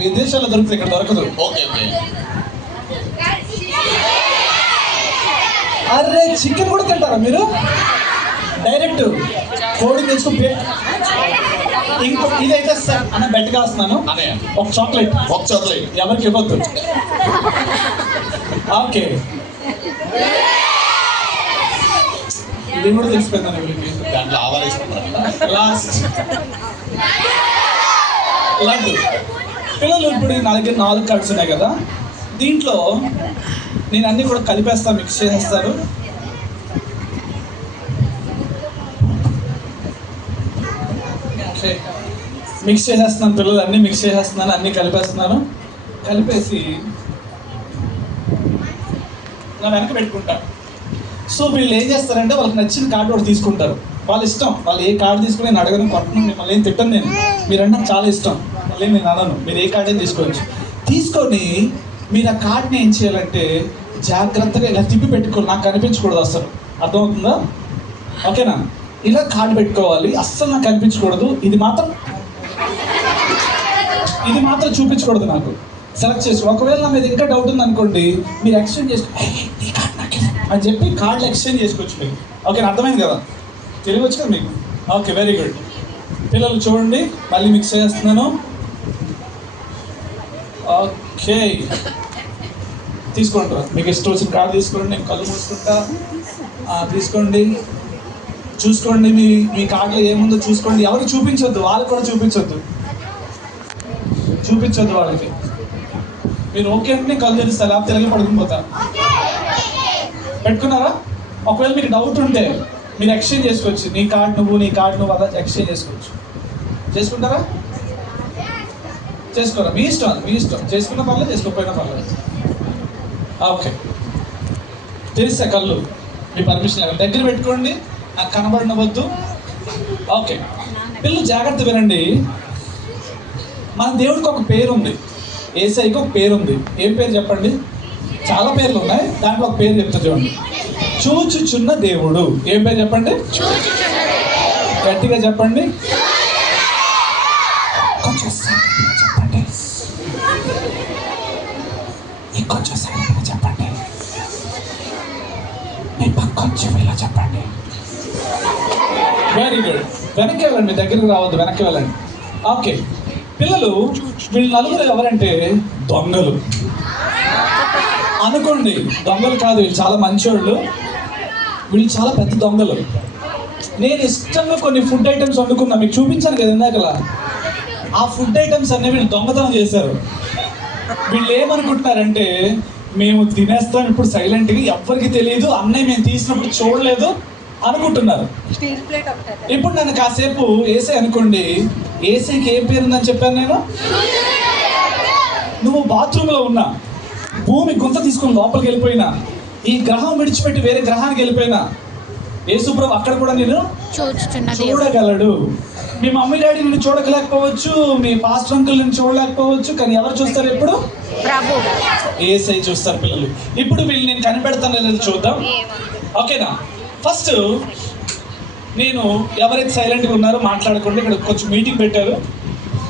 విదేశాల్లో దొరుకుతుంది, ఇక్కడ దొరకదు. Okay okay. అరే చికెన్ కూడా తింటారా మీరు? డైరెక్ట్ కోడి తెచ్చుకో. ఇంకో ఇదైతే సార్ అన్న బెట్ కాస్తున్నాను, ఒక చాక్లెట్ ఎవరికి ఇవ్వద్దు. ఓకే ఇది కూడా తెలిసిపోయిందని వీళ్ళకి. దాంట్లో ఆవాలేసుకుంటారు. లాస్ట్ లడ్డు. పిల్లలు ఇప్పుడు నా దగ్గర 4 కార్డ్స్ ఉన్నాయి కదా, దీంట్లో నేను అన్నీ కూడా కలిపేస్తాను, మిక్స్ చేసేస్తారు. మిక్స్ చేసేస్తున్నాను పిల్లలు, అన్నీ మిక్స్ చేసేస్తున్నాను, అన్నీ కలిపేస్తున్నాను. కలిపేసి నా వెనక పెట్టుకుంటాను. సో వీళ్ళు ఏం చేస్తారంటే వాళ్ళకి నచ్చిన కార్డు ఒకటి తీసుకుంటారు. వాళ్ళ ఇష్టం, వాళ్ళు ఏ కార్డు తీసుకుని నేను అడగను, కొట్టను, మిమ్మల్ని ఏం తిట్టను. నేను మీరంటే నాకు చాలా ఇష్టం, మళ్ళీ నేను అనను, మీరు ఏ కార్డు అయినా తీసుకోవచ్చు. తీసుకొని మీరు ఆ కార్డుని ఏం చేయాలంటే జాగ్రత్తగా ఇలా తిప్పి పెట్టుకోవాలి, నాకు కనిపించకూడదు అసలు. అర్థమవుతుందా? ఓకేనా? ఇలా కార్డు పెట్టుకోవాలి, అస్సలు నాకు కనిపించకూడదు. ఇది మాత్రం చూపించకూడదు, నాకు సెలెక్ట్ చేసుకో. ఒకవేళ నా మీద ఇంకా డౌట్ ఉంది అనుకోండి, మీరు ఎక్స్చేంజ్ చేసుకో అని చెప్పి కార్డులు ఎక్స్చేంజ్ చేసుకోవచ్చు మీరు. ఓకే, అర్థమైంది కదా? తెలియవచ్చు కదా మీకు? Okay, very good. పిల్లలు చూడండి, మళ్ళీ మిక్స్ చేస్తున్నాను. ఓకే, తీసుకోండి, మీకు ఇష్టం వచ్చిన కార్డు తీసుకోండి. నేను కళ్ళు మూసుకుంటా. తీసుకోండి, చూసుకోండి, మీ కార్డులో ఏముందో చూసుకోండి. ఎవరికి చూపించొద్దు, వాళ్ళకి కూడా చూపించొద్దు వాళ్ళకి. మీరు ఓకే అంటే కళ్ళు తెరుస్తారు, లేకపోతే తెలిగి పడుకునిపోతారు. పెట్టుకున్నారా? ఒకవేళ మీకు డౌట్ ఉంటే మీరు ఎక్స్చేంజ్ చేసుకోవచ్చు. నీ కార్డు నువ్వు అలా ఎక్స్చేంజ్ చేసుకోవచ్చు. చేసుకుంటారా? చేసుకోరా, మీ ఇష్టం. చేసుకున్న పర్లేదు, చేసుకోకపోయినా పర్లేదు. ఓకే, తెరిస్తా కళ్ళు, మీ పర్మిషన్ దగ్గర పెట్టుకోండి, నాకు కనబడినవద్దు. ఓకే, పిల్లలు జాగ్రత్త వినండి. మన దేవుడికి ఒక పేరు ఉంది, యేసయ్యకి ఒక పేరు ఉంది. ఏం పేరు చెప్పండి? చాలా పేర్లు ఉన్నాయి, దాంట్లో ఒక పేరు చెప్తా చూడండి. చూచుచున్న దేవుడు. ఏం పేరు చెప్పండి? గట్టిగా చెప్పండి. కొంచెం చెప్పండి, ఇంకొంచెం సైలెంట్గా చెప్పండి. మీ పక్కొంచెం ఇలా చెప్పండి. Very good. వెనక్కి వెళ్ళండి, దగ్గరికి రావద్దు, వెనక్కి వెళ్ళండి. ఓకే, పిల్లలు వీళ్ళు నలుగురు ఎవరంటే దొంగలు అనుకోండి. దొంగలు కాదు, వీళ్ళు చాలా మంచోళ్ళు, వీళ్ళు చాలా పెద్ద దొంగలు. నేను ఇష్టంగా కొన్ని ఫుడ్ ఐటమ్స్ వండుకున్నా, మీకు చూపించాను కదా ఇందాకలా. ఆ ఫుడ్ ఐటమ్స్ అన్నీ వీళ్ళు దొంగతనం చేశారు. వీళ్ళు ఏమనుకుంటున్నారంటే, మేము తినేస్తాం ఇప్పుడు సైలెంట్గా, ఎవ్వరికి తెలియదు, అన్నయ్య మేము తీసినప్పుడు చూడలేదు అనుకుంటున్నారు. ఇప్పుడు నన్ను కాసేపు ఏసై అనుకోండి, ఏసైకి ఏ పేరు ఉందని చెప్పాను నేను? నువ్వు బాత్రూంలో ఉన్నా, భూమి గుంత తీసుకుని లోపలికి వెళ్ళిపోయినా, ఈ గ్రహం విడిచిపెట్టి వేరే గ్రహానికి వెళ్ళిపోయినా, యేసుప్రభు అక్కడ కూడా నేను చూడగలడు. మీ మమ్మీ డాడీ నిన్ను చూడలేకపోవచ్చు, మీ పాస్టర్ అంకుల్ నిన్ను చూడలేకపోవచ్చు, కానీ ఎవరు చూస్తారు? ఎప్పుడు? యేసై చూస్తారు. పిల్లలు ఇప్పుడు వీళ్ళు నేను కనిపెడతాను లేదు చూద్దాం. ఓకేనా? ఫస్ట్ నేను ఎవరైతే సైలెంట్గా ఉన్నారో మాట్లాడకుండా, ఇక్కడ కొంచెం మీటింగ్ పెట్టారు,